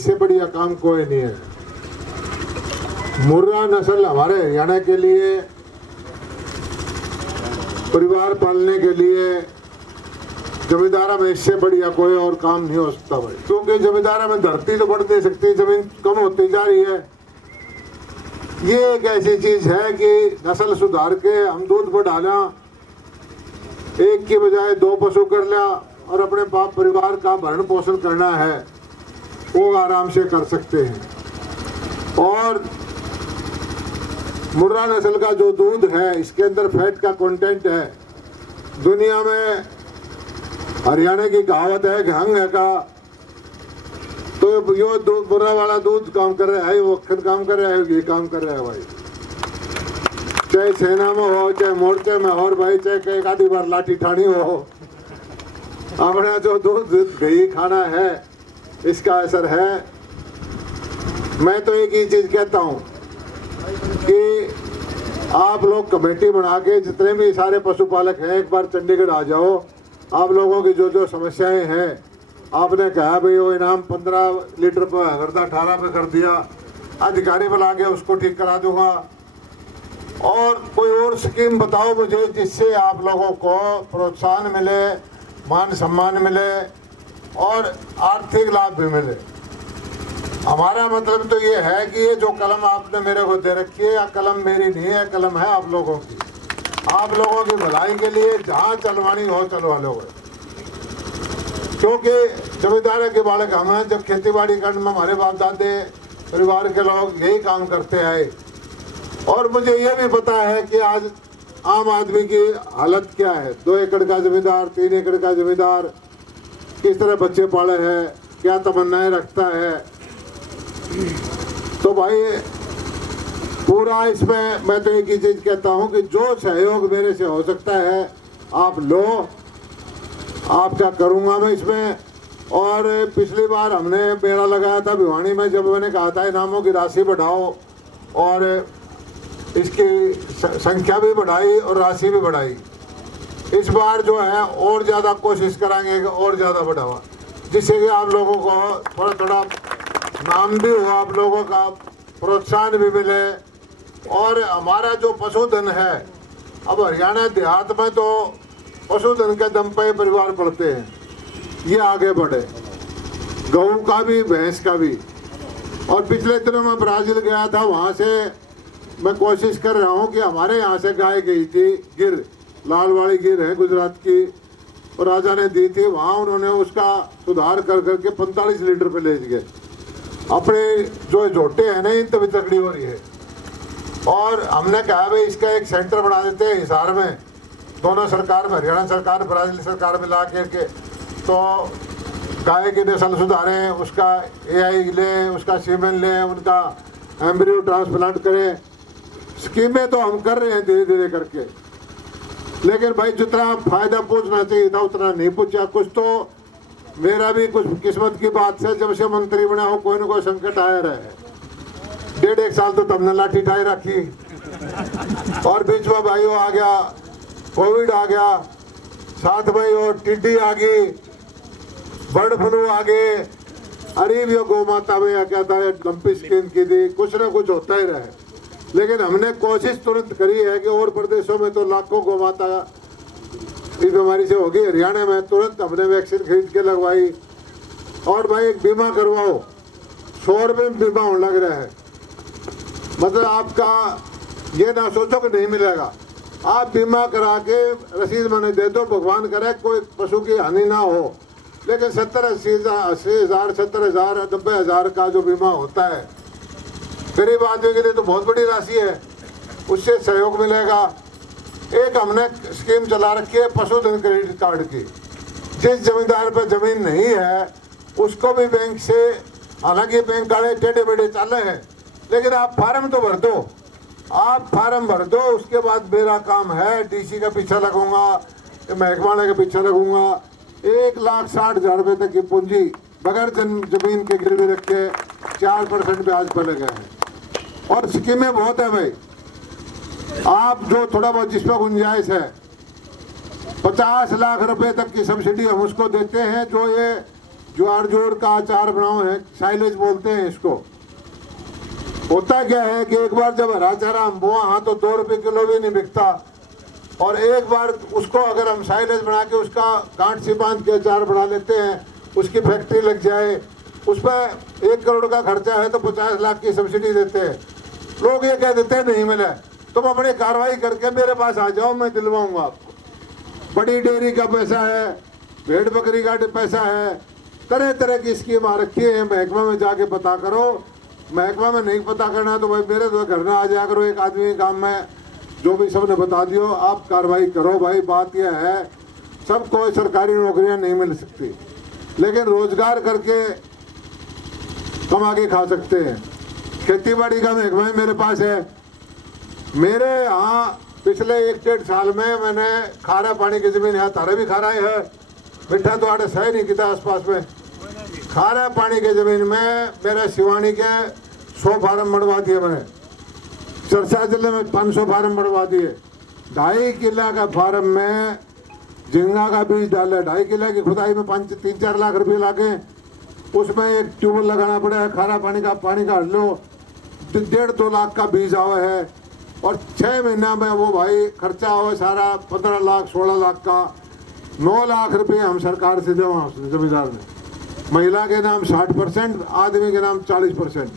इससे बढ़िया काम कोई नहीं है। मुर्रा नस्ल हमारे हरियाणा के लिए, परिवार पालने के लिए जमींदारा में इससे बढ़िया कोई और काम नहीं हो सकता भाई। क्योंकि जमींदारा में धरती तो बढ़ नहीं सकती, जमीन कम होती जा रही है। ये एक ऐसी चीज है कि नस्ल सुधार के हम दूध बढ़ाना, एक की बजाय 2 पशु कर लिया और अपने बाप परिवार का भरण पोषण करना है, वो आराम से कर सकते हैं। और मुर्रा नस्ल का जो दूध है, इसके अंदर फैट का कंटेंट है। दुनिया में हरियाणा की कहावत है कि हंग है का, तो यो दूध मुर्रा वाला दूध काम कर रहा है, वो अखंड काम कर रहा है, ये काम कर रहा है भाई। चाहे सेना में हो, चाहे मोर्चे में हो भाई, चाहे एक आधी बार लाठी ठानी हो, अपना जो दूध घी खाना है, इसका असर है। मैं तो एक ही चीज कहता हूँ कि आप लोग कमेटी बना के जितने भी सारे पशुपालक हैं, एक बार चंडीगढ़ आ जाओ। आप लोगों की जो जो समस्याएं हैं, आपने कहा भाई वो इनाम 15 लीटर पर गर्दा 18 पे कर दिया, अधिकारी बुला के उसको ठीक करा दूंगा। और कोई और स्कीम बताओ मुझे जिससे आप लोगों को प्रोत्साहन मिले, मान सम्मान मिले और आर्थिक लाभ भी मिले। हमारा मतलब तो ये है कि ये जो कलम आपने मेरे को दे रखी है, या कलम मेरी नहीं है, कलम है आप लोगों की। आप लोगों की भलाई के लिए जहाँ चलवानी हो चलवा लो। क्योंकि जमींदार के बालक हम हैं, जब खेती बाड़ी करने में हमारे बाप दादे परिवार के लोग यही काम करते आए। और मुझे ये भी पता है कि आज आम आदमी की हालत क्या है। 2 एकड़ का जमींदार, 3 एकड़ का जमींदार किस तरह बच्चे पाले हैं, क्या तमन्नाएं रखता है। तो भाई पूरा इसमें मैं तो एक ही चीज कहता हूं कि जो सहयोग मेरे से हो सकता है आप लो, आपका करूंगा मैं इसमें। और पिछली बार हमने मेला लगाया था भिवानी में, जब मैंने कहा था इनामों की राशि बढ़ाओ और इसकी संख्या भी बढ़ाई और राशि भी बढ़ाई। इस बार जो है और ज़्यादा कोशिश कराएंगे कि और ज़्यादा बढ़ावा, जिससे कि आप लोगों को थोड़ा थोड़ा नाम भी हो, आप लोगों का प्रोत्साहन भी मिले। और हमारा जो पशुधन है, अब हरियाणा देहात में तो पशुधन के दम पे परिवार पड़ते हैं, ये आगे बढ़े, गऊ का भी भैंस का भी। और पिछले दिनों में ब्राज़ील गया था, वहाँ से मैं कोशिश कर रहा हूँ कि हमारे यहाँ से गाय गई थी गिर, लालवाड़ी गिर है गुजरात की, और राजा ने दी थी। वहाँ उन्होंने उसका सुधार कर करके 45 लीटर पे ले गए। अपने जो जोटे हैं ना, इन तभी तकड़ी हो रही है। और हमने कहा भाई इसका एक सेंटर बना देते हैं हिसार में, दोनों सरकार में, हरियाणा सरकार ब्राज़ील सरकार मिला के तो गाय की नस्ल सुधारें, उसका AI ले, उसका सीमेन ले, उनका एम्ब्रियो ट्रांसप्लांट करें। स्कीमें तो हम कर रहे हैं धीरे धीरे करके, लेकिन भाई जितना फायदा पूछना चाहिए था उतना नहीं पूछा। कुछ तो मेरा भी कुछ किस्मत की बात है, जब से मंत्री बना हो कोई ना कोई संकट आया रहे। 1.5 साल तो तुमने लाठी ठाई रखी, और बीच में भाइयों आ गया कोविड, आ गया साथ में, और टिड्डी आ गई, बर्ड फ्लू आ गए। अरे भी गौ माता में क्या था, लंपी स्किन की थी, कुछ ना कुछ होता ही रहे। लेकिन हमने कोशिश तुरंत करी है कि और प्रदेशों में तो लाखों गौ माता इस बीमारी से होगी, हरियाणा में तुरंत हमने वैक्सीन खरीद के लगवाई। और भाई एक बीमा करवाओ, 100 रुपये में बीमा होने लग रहा है। मतलब आपका ये ना सोचो कि नहीं मिलेगा, आप बीमा करा के रसीद मैंने दे दो, भगवान करे कोई पशु की हानि ना हो। लेकिन 70-80 हज़ार, 70,000, 90,000 का जो बीमा होता है गरीब आदमी के लिए तो बहुत बड़ी राशि है, उससे सहयोग मिलेगा। एक हमने स्कीम चला रखी है पशुधन क्रेडिट कार्ड की। जिस जमींदार पर जमीन नहीं है उसको भी बैंक से, हालांकि बैंक वाले टेढ़े बेढ़े चाले हैं, लेकिन आप फार्म तो भर दो, आप फार्म भर दो। उसके बाद मेरा काम है DC का पीछा लगूंगा, महकमा के पीछे लगूंगा। 1,60,000 रुपये तक की पूंजी बगैर जमीन के गिरवी रखे 4% ब्याज पर लगे हैं। और स्कीमें बहुत है भाई, आप जो थोड़ा बहुत जिसमें गुंजाइश है, 50 लाख रुपए तक की सब्सिडी हम उसको देते हैं ज्वार जोड़ का अचार बनाओ है, साइलेज बोलते हैं इसको। होता क्या है कि एक बार जब हरा चारा हम बोआ हाँ तो 2 रुपये किलो भी नहीं बिकता, और एक बार उसको अगर हम साइलेज बना के उसका गांठ सी बांध के अचार बना लेते हैं, उसकी फैक्ट्री लग जाए, उस पर 1 करोड़ का खर्चा है तो 50 लाख की सब्सिडी देते हैं। लोग ये कह देते हैं नहीं मिला, तुम अपनी कार्रवाई करके मेरे पास आ जाओ, मैं दिलवाऊंगा आपको। बड़ी डेयरी का पैसा है, भेड़ बकरी का पैसा है, तरह तरह की स्कीम आ रखी है। महकमा में जाके पता करो, महकमा में नहीं पता करना तो भाई मेरे तो घर में आ जाया करो, एक आदमी काम में जो भी सबने बता दियो, आप कार्रवाई करो। भाई बात यह है, सबको सरकारी नौकरियां नहीं मिल सकती, लेकिन रोजगार करके कमा के खा सकते हैं। खेती बाड़ी का महकमा मेरे पास है। मेरे यहाँ पिछले 1-1.5 साल में मैंने खारा पानी की जमीन, यहाँ तारे भी खारा है, मिठा तो आड़े सही नहीं किया आसपास में। खारा पानी की जमीन में मेरे सिवानी के 100 फार्म बढ़वा दिए, मैंने सिरसा जिले में 500 फार्म बढ़वा दिए। 2.5 किला का फार्म में झींगा का बीज डाले, 2.5 किला की खुदाई में 3-4 लाख रुपये लागे, उसमें एक ट्यूबवेल लगाना पड़ा है, खारा पानी का हट लो 1.5-2 लाख का बीज आवा है, और 6 महीना में वो भाई खर्चा हुआ सारा 15 लाख 16 लाख का। 9 लाख रुपये हम सरकार से देवा जमींदार ने, महिला के नाम 60%, आदमी के नाम 40%,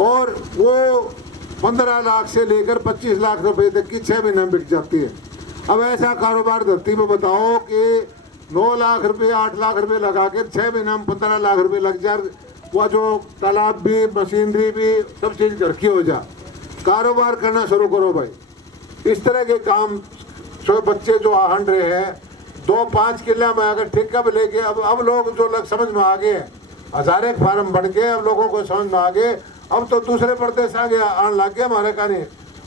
और वो 15 लाख से लेकर 25 लाख रुपए तक की 6 महीने में बिक जाती है। अब ऐसा कारोबार धरती में बताओ कि 9 लाख रुपये 8 लाख रुपये लगा के 6 महीने में 15 लाख रुपये लग जाए, वह जो तालाब भी मशीनरी भी सब चीज़ घर की हो जा। कारोबार करना शुरू करो भाई। इस तरह के काम जो बच्चे जो आहन रहे हैं 2-5 किला में अगर ठेका भी लेके, अब लोग जो लग समझ में आ गए, 1000 एक फार्म बढ़ के अब लोगों को समझ में आ गए। अब तो दूसरे प्रदेश आगे आने लग गए हमारे कहानी,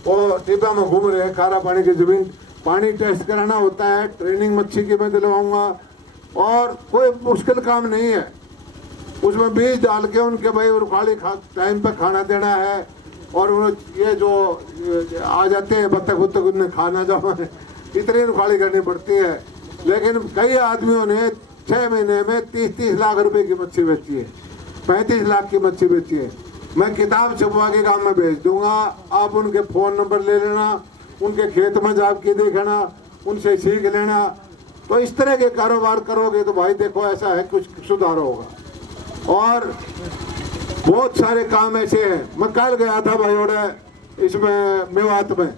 वो टिब्बा में घूम रहे हैं। खारा पानी की जमीन पानी टेस्ट कराना होता है, ट्रेनिंग मच्छी की मैं दिलवाऊंगा, और कोई मुश्किल काम नहीं है। उसमें बीज डाल के उनके भाई रुखाली टाइम पे खाना देना है, और ये जो आ जाते हैं बत्तख उत्तख उन्हें खाना जाओ इतनी रुखाली करनी पड़ती है। लेकिन कई आदमियों ने 6 महीने में 30-30 लाख रुपए की मच्छी बेची है, 35 लाख की मच्छी बेची है। मैं किताब छपवा के काम में भेज दूंगा, आप उनके फ़ोन नंबर ले लेना, उनके खेत में जाके देखना, उनसे सीख लेना। तो इस तरह के कारोबार करोगे तो भाई देखो ऐसा है कुछ सुधार होगा। और बहुत सारे काम ऐसे हैं। मैं कल गया था भाई इसमें मेवात में,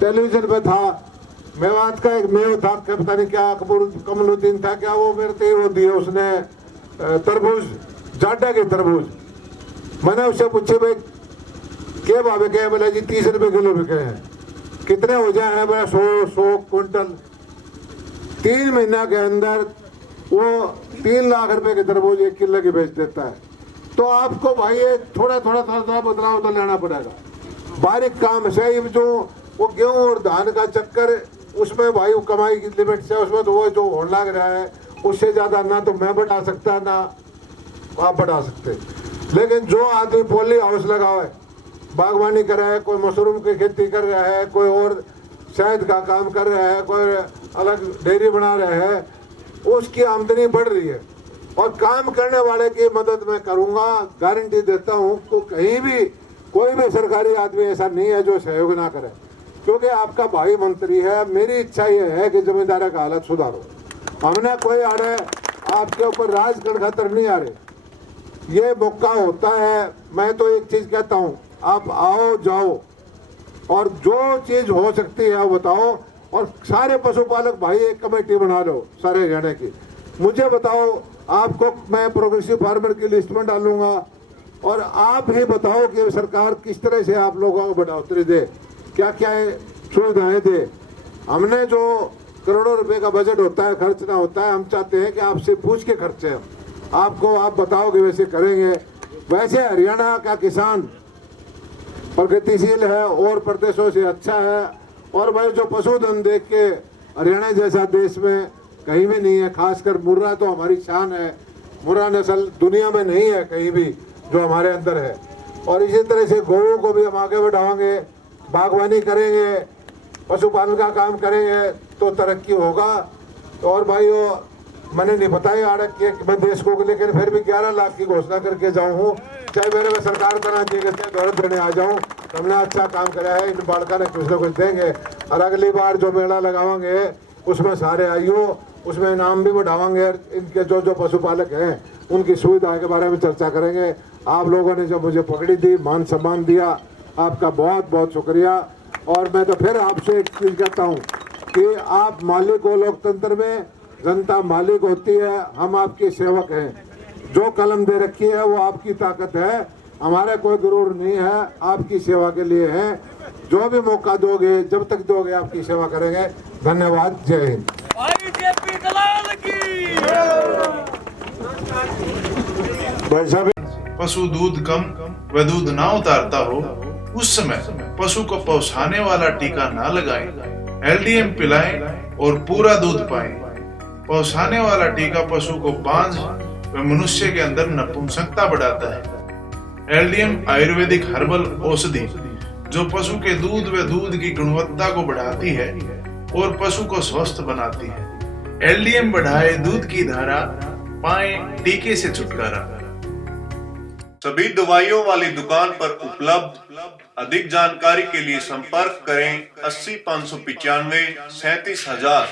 टेलीविजन पे था, मेवात का एक मेव था, पता नहीं क्या कमलुद्दीन था क्या, वो मेरे तेज वो दिए उसने तरबूज, जाडा के तरबूज। मैंने उससे पूछे भाई के भाव बिके? बोला जी 30 रुपये किलो बिके हैं। कितने हो जाए हैं? बोला 100 क्विंटल। 3 महीना के अंदर वो 3 लाख रुपए के तरबूज 1 किलो की बेच देता है। तो आपको भाई ये थोड़ा बदलाव तो लेना पड़ेगा। बारीक काम से जो वो गेहूं और धान का चक्कर, उसमें भाई कमाई की लिमिट से, उसमें तो वो जो होने लग रहा है उससे ज़्यादा ना तो मैं बढ़ा सकता ना आप बढ़ा सकते। लेकिन जो आदमी पॉली हाउस लगा हुआ है, बागवानी कर रहा है, कोई मशरूम की खेती कर रहा है, कोई और शहद का काम कर रहा है, कोई अलग डेयरी बना रहा है, उसकी आमदनी बढ़ रही है। और काम करने वाले की मदद मैं करूंगा, गारंटी देता हूं। तो कहीं भी कोई भी सरकारी आदमी ऐसा नहीं है जो सहयोग ना करे, क्योंकि आपका भाई मंत्री है। मेरी इच्छा ये है कि जमींदार का हालत सुधारो। हमने कोई आड़े आपके ऊपर राजगढ़ खतर नहीं आ रहे, ये मौका होता है। मैं तो एक चीज कहता हूँ, आप आओ जाओ और जो चीज हो सकती है वो बताओ। और सारे पशुपालक भाई एक कमेटी बना लो सारे हरियाणा की, मुझे बताओ, आपको मैं प्रोग्रेसिव फार्मर की लिस्ट में डालूंगा, और आप ही बताओ कि सरकार किस तरह से आप लोगों को बढ़ोतरी दे, क्या क्या सुविधाएं दे। हमने जो करोड़ों रुपए का बजट होता है, खर्चना होता है, हम चाहते हैं कि आपसे पूछ के खर्चे हम आपको आप बताओगे वैसे करेंगे। वैसे हरियाणा का किसान प्रगतिशील है और प्रदेशों से अच्छा है। और भाई जो पशुधन देख के हरियाणा जैसा देश में कहीं भी नहीं है, खासकर मुर्रा तो हमारी शान है। मुर्रा नस्ल दुनिया में नहीं है कहीं भी जो हमारे अंदर है। और इसी तरह से गौओं को भी हम आगे बढ़ाएंगे, बागवानी करेंगे, पशुपालन का काम करेंगे तो तरक्की होगा। और भाइयों मैंने नहीं बताई आड़क कि मैं देश को, लेकिन फिर भी 11 लाख की घोषणा करके जाऊँ हूँ। चाहे मेरे में सरकार करना चाहिए, चाहे दौलत देने आ जाऊँ, हमने अच्छा काम करा है। इन बालका ने कुछ ना कुछ देंगे और अगली बार जो मेला लगावांगे उसमें सारे आइयो, उसमें इनाम भी बढ़ावांगे। इनके जो जो पशुपालक हैं उनकी सुविधा के बारे में चर्चा करेंगे। आप लोगों ने जो मुझे पकड़ी दी, मान सम्मान दिया, आपका बहुत बहुत शुक्रिया। और मैं तो फिर आपसे एक चीज कहता हूँ कि आप मालिक हो, लोकतंत्र में जनता मालिक होती है, हम आपके सेवक हैं। जो कलम दे रखी है वो आपकी ताकत है, हमारा कोई गुरूर नहीं है, आपकी सेवा के लिए है। जो भी मौका दोगे, जब तक दोगे, आपकी सेवा करेंगे। धन्यवाद। जय हिंद। पशु दूध कम व दूध ना उतारता हो उस समय पशु को पहुंचाने वाला टीका ना लगाएं, एलडीएम पिलाएं और पूरा दूध पाएं। पहुंचाने वाला टीका पशु को बांझ व मनुष्य के अंदर नपुंसकता बढ़ाता है। एलडीएम आयुर्वेदिक हर्बल औषधि जो पशु के दूध व दूध की गुणवत्ता को बढ़ाती है और पशु को स्वस्थ बनाती है। एलडीएम बढ़ाए दूध की धारा, पाएं टीके से छुटकारा। सभी दवाइयों वाली दुकान पर उपलब्ध। अधिक जानकारी के लिए संपर्क करें 80 595 37 000।